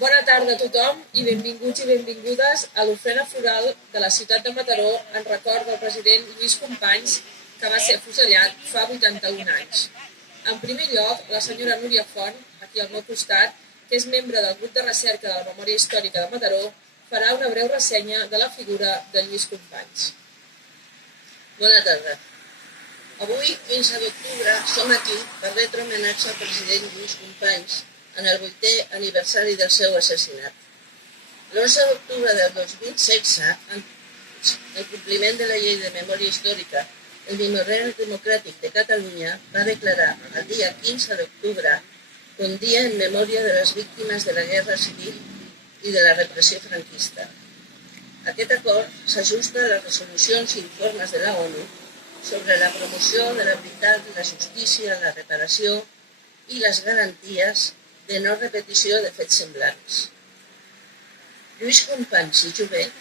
Bona tarda a tothom i benvinguts i benvingudes a l'ofrena floral de la ciutat de Mataró en record del president Lluís Companys, que va ser afusellat fa 81 anys. En primer lloc, la senyora Núria Font, aquí al meu costat, que és membre del grup de recerca de la memòria històrica de Mataró, farà una breu ressenya de la figura de Lluís Companys. Bona tarda. Avui, 15 d'octubre, som aquí per retre homenatge al president Lluís Companys en el 8è aniversari del seu assassinat. L'11 d'octubre del 2016, en compliment de la llei de memòria històrica, el Memorial Democràtic de Catalunya va declarar el dia 15 d'octubre com dia en memòria de les víctimes de la Guerra Civil i de la repressió franquista. Aquest acord s'ajusta a les resolucions i informes de la ONU sobre la promoció de la veritat, la justícia, la reparació i les garanties de no repetició de fets semblants. Lluís Companys i Jovent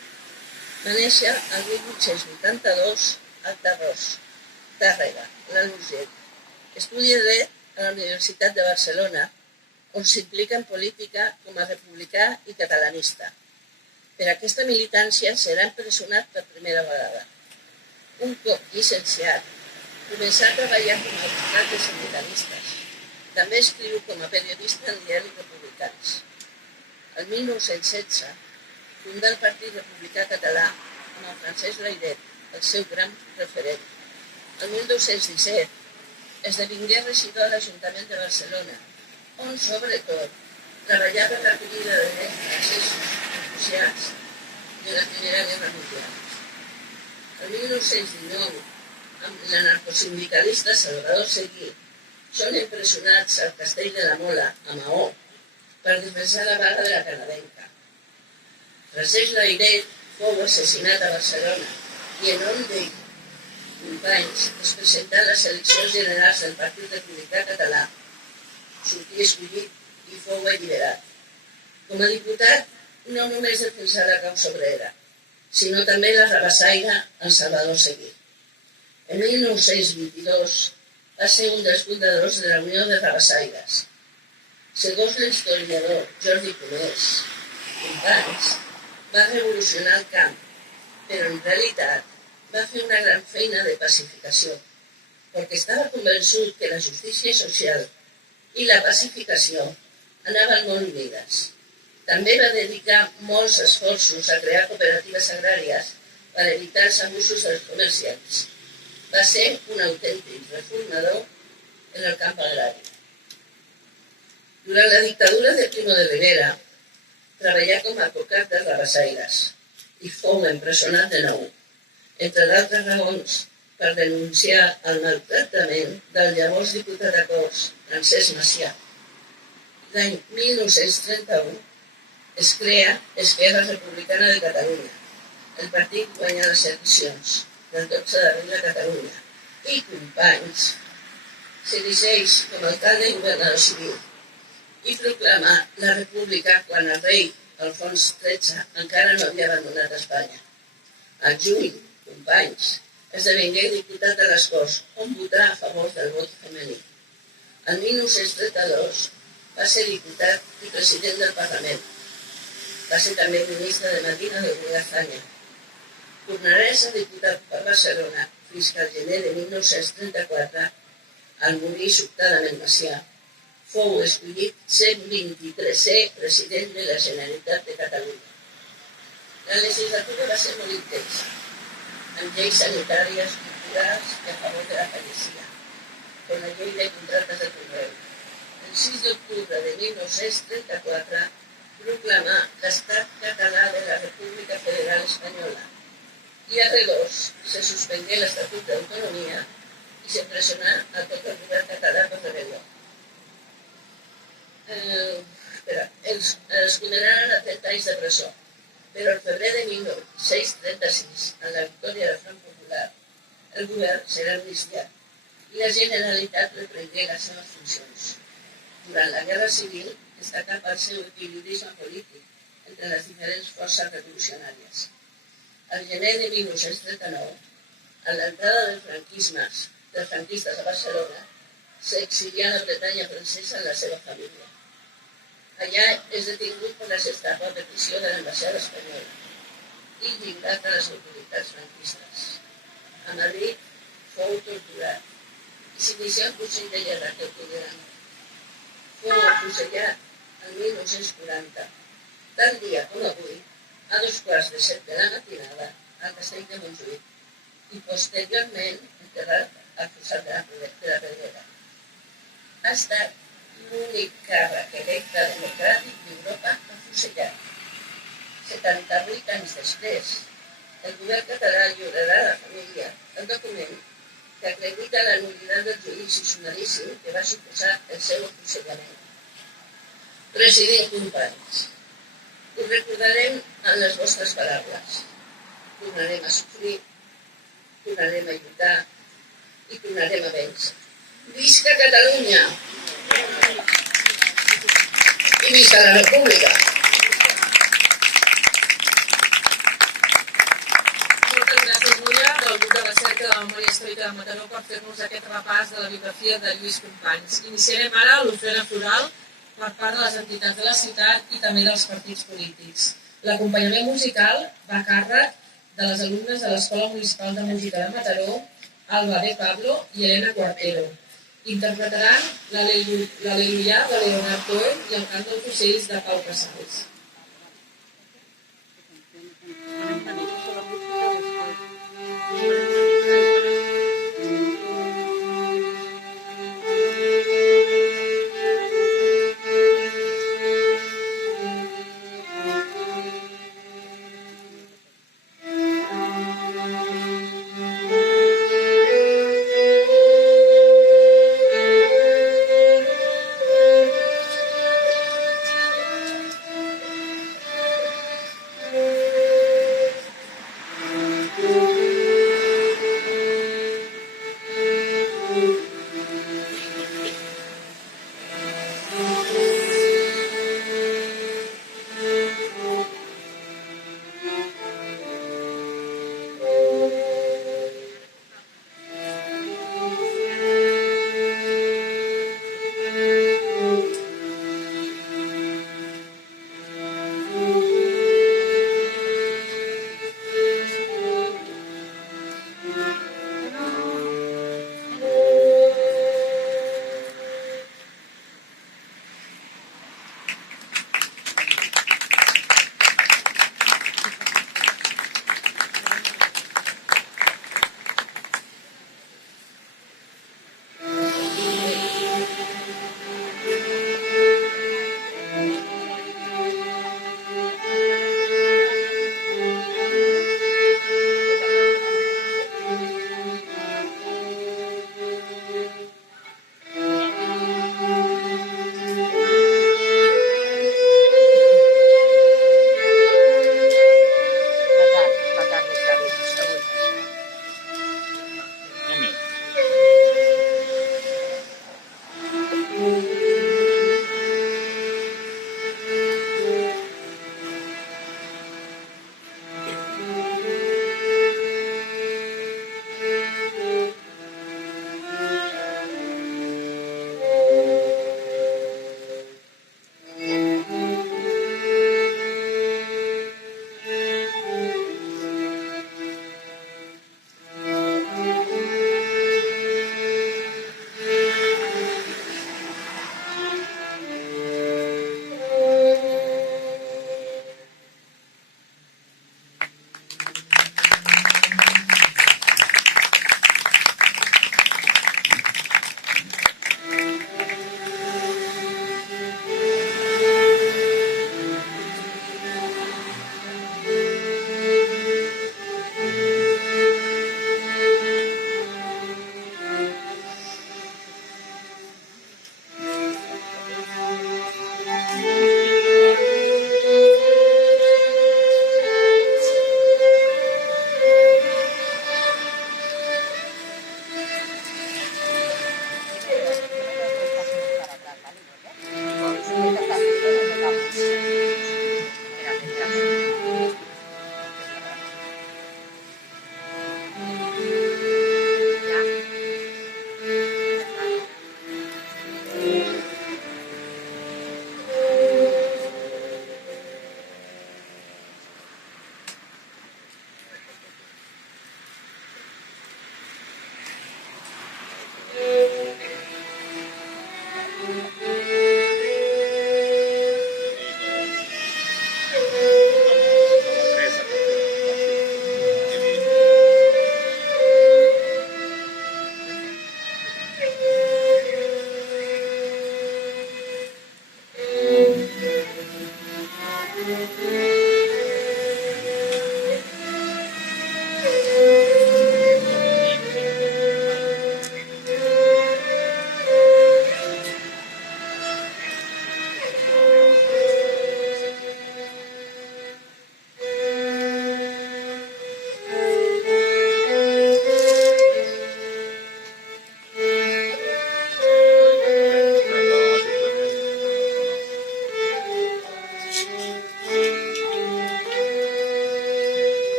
va néixer el 1882 al Tarròs, Tàrrega, l'Alt Urgell. Estudia dret a la Universitat de Barcelona, on s'implica en política com a republicà i catalanista. Per aquesta militància serà empresonat per primera vegada. Un cop llicenciat, començà a treballar com a advocat de sindicalistes. També escriu com a periodista en diaris republicans. El 1916 fundà el Partit Republicà Català amb el Francesc Layret, el seu gran referent. El 1917 esdevingué regidor de l'Ajuntament de Barcelona, on, sobretot, treballà per la recollida de drets francesos refugiats de la Primera Guerra Mundial. El 1919, amb l'anarcosindicalista Salvador Seguí, són empresonats al Castell de la Mola, a Maó, per defensar la vaga de la canadenca. Francesc Layret fou assassinat a Barcelona i en nom de Companys es presentà a les eleccions generals del Partit Republicà Català. Sortí escollit i fou alliberat. Com a diputat, no només defensà la causa obrera, sinó també la rabassaire en Salvador Seguí. En 1922 va ser un dels fundadors de la Unió de Rabassaires. Segons l'historiador Jordi Pomés, Companys va revolucionar el camp, però en realitat va fer una gran feina de pacificació, perquè estava convençut que la justícia social i la pacificació anaven molt unides. També va dedicar molts esforços a crear cooperatives agràries per evitar els abusos dels comerciants. Va ser un autèntic reformador en el camp agrari. Durant la dictadura de Primo de Rivera, treballà com a advocat de rabassaires i fou empresonat de nou, entre d'altres raons, per denunciar el maltractament del llavors diputat a Corts, Francesc Macià. L'any 1931 es crea Esquerra Republicana de Catalunya. El partit guanya les eleccions del 12 d'abril a Catalunya i Companys s'elegeix com a alcalde i governador civil i proclama la república quan el rei Alfons XIII encara no havia abandonat Espanya. Al juny, Companys esdevingué diputat a les Corts, on votà a favor del vot femení. El 1932 va ser diputat i president del Parlament. Va ser també ministre de Marina de Gazanya. Tornarà a ser diputat per Barcelona fins que al gener de 1934, al morir sobtadament Macià, fou escollit 123è president de la Generalitat de Catalunya. La legislatura va ser molt intensa, amb lleis sanitàries, culturals i a favor de la pagesia, com la llei de contractes de conreu. El 6 d'octubre de 1934 proclamà l'Estat català de la República Federal Espanyola i a redós se suspengué l'Estatut d'Autonomia i s'empresonà a tot el govern català per rebel·lió. Els condenaren a 30 anys de presó, però el febrer de 1636, en la victòria del Front Popular, el govern serà amnistiat i la Generalitat reprengué les seves funcions. Durant la Guerra Civil destacà pel seu equilibrisme polític entre les diferents forces revolucionàries. Al gener de 1939, a l'entrada dels franquistes a Barcelona, s'exilià a la Bretanya francesa amb la seva família. Allà és detingut per la Gestapo a petició de l'ambaixada espanyola i lliurat a les autoritats franquistes. A Madrid fou torturat i s'inicià un procés de guerra que considerem. Fou afusellat el 1940, tal dia com avui, a 2:15 de la matinada, al castell de Montjuïc i posteriorment enterrat al fossat de la Pedrera. Ha estat l'únic càrrec electe democràtic d'Europa afusellat. 78 anys després, el govern català lliurarà a la família el document que acredita la nul·litat del judici sumaríssim que va suposar el seu afusellament. President Companys, us recordarem en les vostres paraules. Tornarem a sofrir, tornarem a lluitar i tornarem a vèncer. Visca Catalunya! I visca la República! Moltes gràcies, Núria, del grup de recerca de la memòria històrica de Mataró per fer-nos aquest repàs de la biografia de Lluís Companys. Iniciarem ara l'ofrena floral per part de les entitats de la ciutat i també dels partits polítics. L'acompanyament musical va a càrrec de les alumnes de l'Escola Municipal de Música de Mataró, Alba de Pablo i Elena Cuartero. Interpretaran l'Al·leluia de Leonard Cohen i el cant dels ocells de Pau Casals.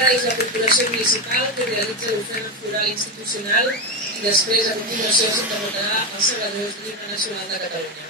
Esquerra és la corporació municipal que realitza l'ofrena floral institucional i després, a continuació, s'interrogarà els segadors de l'himne nacional de Catalunya.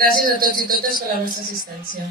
Gràcies a tots i totes per la vostra assistència.